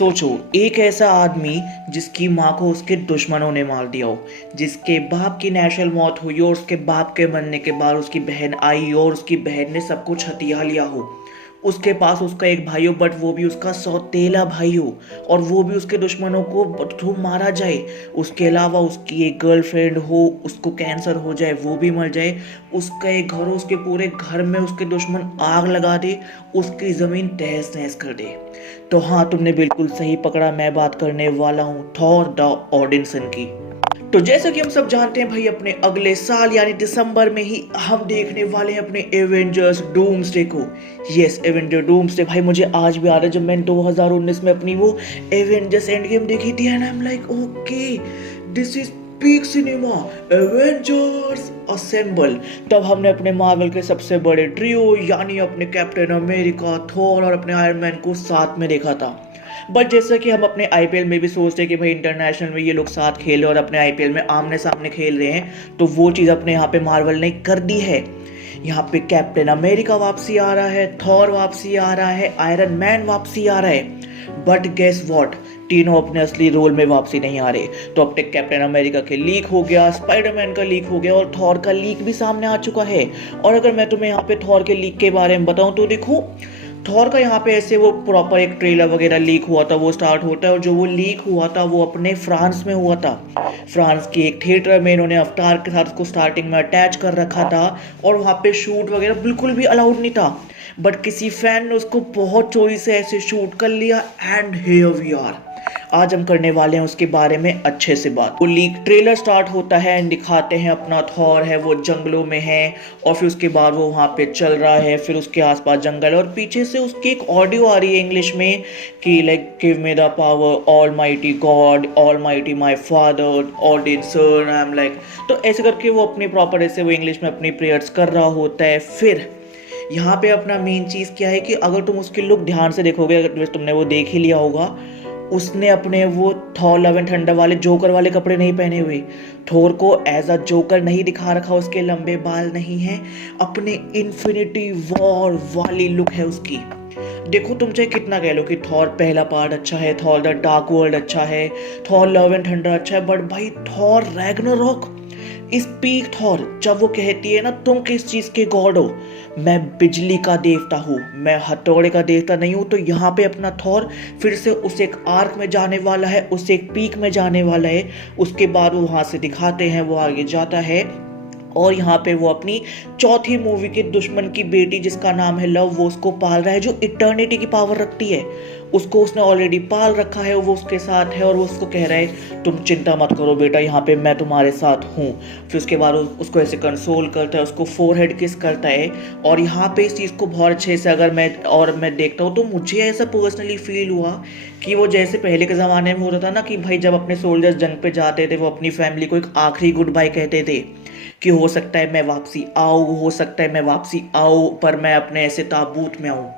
सोचो, एक ऐसा आदमी जिसकी माँ को उसके दुश्मनों ने मार दिया हो, जिसके बाप की नेचुरल मौत हुई हो और उसके बाप के मरने के बाद उसकी बहन आई हो और उसकी बहन ने सब कुछ हथिया लिया हो। उसके पास उसका एक भाई हो, बट वो भी उसका सौतेला भाई हो और वो भी उसके दुश्मनों को थ्रू मारा जाए। उसके अलावा उसकी एक गर्लफ्रेंड हो, उसको कैंसर हो जाए, वो भी मर जाए। उसका एक घर हो, उसके पूरे घर में उसके दुश्मन आग लगा दे, उसकी ज़मीन तहस नहस कर दे। तो हाँ, तुमने बिल्कुल सही पकड़ा, मैं बात करने वाला हूँ थॉर द ओडिनसन की। तो जैसा कि हम सब जानते हैं भाई, अपने अगले साल यानी दिसंबर में ही हम देखने वाले हैं अपने एवेंजर्स डूम्सडे को। यस, एवेंजर डूम्सडे भाई मुझे आज भी याद है जब मैंने 2019 में अपनी वो एवेंजर्स एंड गेम देखी थी and I am like okay, this is peak cinema, Avengers assemble. तब हमने अपने मार्वल के सबसे बड़े ट्रियो यानी अपने कैप्टन अमेरिका, थॉर और अपने आयरन मैन को साथ में देखा था। बट जैसा कि हम अपने आईपीएल में भी सोचते हैं कि भाई इंटरनेशनल में ये लोग साथ खेल रहे और अपने आईपीएल में आमने सामने खेल रहे हैं, तो वो चीज़ अपने यहाँ पे मार्वल ने कर दी है। यहाँ पे कैप्टन अमेरिका वापसी आ रहा है, थॉर वापसी आ रहा है, आयरन मैन वापसी आ रहा है। बट गेस व्हाट, तीनों अपने असली रोल में वापसी नहीं आ रहे। तो अब तक कैप्टन अमेरिका के लीक हो गया, स्पाइडरमैन का लीक हो गया और थॉर का लीक भी सामने आ चुका है। और अगर मैं तुम्हें यहाँ पे थॉर के लीक के बारे में बताऊं तो देखो, थॉर का यहाँ पे ऐसे वो प्रॉपर एक ट्रेलर वगैरह लीक हुआ था, वो स्टार्ट होता है और जो वो लीक हुआ था वो अपने फ्रांस में हुआ था। फ्रांस के एक थिएटर में इन्होंने अवतार के साथ उसको स्टार्टिंग में अटैच कर रखा था और वहाँ पे शूट वगैरह बिल्कुल भी अलाउड नहीं था। बट किसी फैन ने उसको बहुत चोरी से ऐसे शूट कर लिया एंड हियर वी आर। आज हम करने वाले हैं उसके बारे में अच्छे से बात। वो लीक ट्रेलर स्टार्ट होता है एंड दिखाते हैं अपना थॉर है, वो जंगलों में है और फिर उसके बाद वो वहाँ पे चल रहा है, फिर उसके आसपास जंगल और पीछे से उसकी एक ऑडियो आ रही है इंग्लिश में कि like give me the power almighty God, almighty my father, Odin son, I am like. तो ऐसे करके वो अपनी प्रॉपर ऐसे वो इंग्लिश में अपनी प्रेयर्स कर रहा होता है। फिर यहाँ पे अपना मेन चीज़ क्या है कि अगर तुम उसके लुक ध्यान से देखोगे, अगर तुमने वो देख ही लिया होगा, उसने अपने वो थॉर लव एंड थंडर वाले जोकर वाले कपड़े नहीं पहने हुए। थोर को एज अ जोकर नहीं दिखा रखा, उसके लंबे बाल नहीं हैं, अपने इन्फिनिटी वॉर वाली लुक है उसकी। देखो, तुम चाहे कितना कह लो कि थॉर पहला पार्ट अच्छा है, थॉर द डार्क वर्ल्ड अच्छा है, थॉर लव एंड थंडर अच्छा है, बट भाई थॉर रैग्नारोक इस पीक थॉर, जब वो कहती है ना तुम किस चीज के गॉड हो, मैं बिजली का देवता हूँ, मैं हथौड़े का देवता नहीं हूँ। तो यहाँ पे अपना थॉर फिर से उस एक आर्क में जाने वाला है, उस एक पीक में जाने वाला है। उसके बाद वो वहाँ से दिखाते हैं वो आगे जाता है और यहाँ पे वो अपनी चौथी मूवी के दुश्मन की बेटी जिसका नाम है लव, वो उसको पाल रहा है, जो इटर्निटी की पावर रखती है। उसको उसने ऑलरेडी पाल रखा है, वो उसके साथ है और वो उसको कह रहा है तुम चिंता मत करो बेटा, यहाँ पे मैं तुम्हारे साथ हूँ। फिर उसके बाद उसको ऐसे कंसोल करता है, उसको फोरहेड किस करता है। और यहाँ पे इस चीज़ को बहुत अच्छे से अगर मैं देखता हूँ तो मुझे ऐसा पर्सनली फील हुआ कि वो जैसे पहले के ज़माने में होता था ना कि भाई जब अपने सोल्जर्स जंग पे जाते थे वो अपनी फैमिली को एक आखिरी गुड बाय कहते थे कि हो सकता है मैं वापसी आऊँ, हो सकता है मैं वापसी आऊँ, पर मैं अपने ऐसे ताबूत में आऊँ।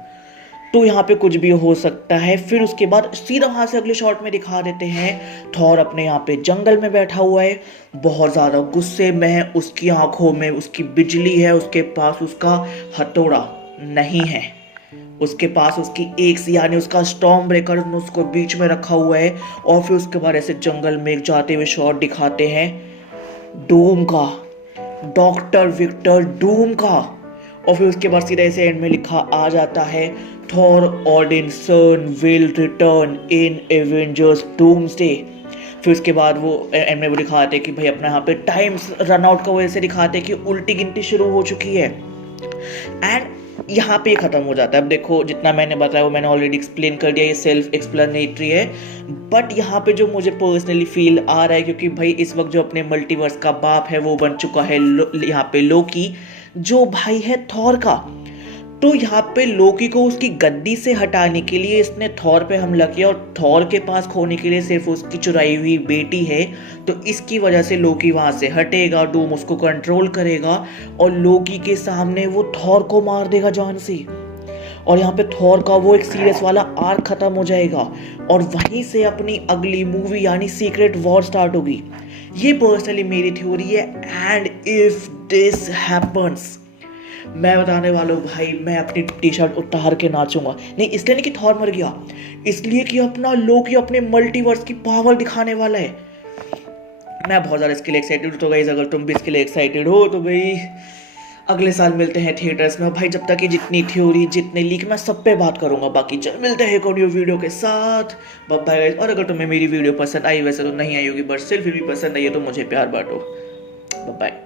तो यहाँ पे कुछ भी हो सकता है। फिर उसके बाद सीधा वहाँ से अगले शॉट में दिखा देते हैं थॉर अपने यहाँ पे जंगल में बैठा हुआ है, बहुत ज़्यादा गुस्से में है, उसकी आंखों में उसकी बिजली है, उसके पास उसका हथौड़ा नहीं है, उसके पास उसकी एक्स यानी उसका स्टॉर्म ब्रेकर उसको बीच में रखा हुआ है। और फिर उसके बाद ऐसे जंगल में एक जाते हुए शॉट दिखाते हैं डूम का, डॉक्टर विक्टर डूम का। और फिर उसके बाद सीधा ऐसे एंड में लिखा आ जाता है Thor Odinson will return in Avengers Doomsday. फिर उसके बाद वो एंड में वो दिखाते हैं कि भाई अपना यहाँ पे टाइम रन आउट का वो ऐसे दिखाते हैं कि उल्टी गिनती शुरू हो चुकी है एंड यहाँ पे खत्म हो जाता है। अब देखो, जितना मैंने बताया वो मैंने ऑलरेडी एक्सप्लेन कर दिया, ये सेल्फ एक्सप्लेनेटरी है। बट यहाँ पे जो मुझे पर्सनली फील आ रहा है, क्योंकि भाई इस वक्त जो अपने मल्टीवर्स का बाप है वो बन चुका है यहाँ पे लोकी, जो भाई है थॉर का। तो यहाँ पे लोकी को उसकी गद्दी से हटाने के लिए इसने थॉर पे हमला किया और थॉर के पास खोने के लिए सिर्फ उसकी चुराई हुई बेटी है। तो इसकी वजह से लोकी वहाँ से हटेगा, डूम उसको कंट्रोल करेगा और लोकी के सामने वो थॉर को मार देगा जान से। और यहाँ पे थॉर का वो एक सीरियस वाला आर्क खत्म हो जाएगा और वहीं से अपनी अगली मूवी यानी सीक्रेट वॉर स्टार्ट होगी। ये पर्सनली मेरी थ्योरी है एंड इफ दिस हैपन्स, मैं बताने वाला हूँ भाई, मैं अपनी टी शर्ट उतार के नाचूंगा। नहीं इसलिए नहीं कि थॉर मर गया, इसलिए कि अपना लोकी अपने मल्टीवर्स की पावर दिखाने वाला है। मैं बहुत ज़्यादा इसके लिए एक्साइटेड हूँ। तो गाइस अगर तुम भी इसके लिए एक्साइटेड हो तो भाई अगले साल मिलते हैं थिएटर्स में। भाई जब तक कि जितनी थ्योरी जितने लीक मैं सब पे बात करूंगा। बाकी चल मिलते हैं एक ऑडियो वीडियो के साथ। Bye guys. और अगर तुम्हें मेरी वीडियो पसंद आई, वैसे तो नहीं आई होगी बट स्टिल फिर भी पसंद आई है तो मुझे प्यार बांटो। बाय।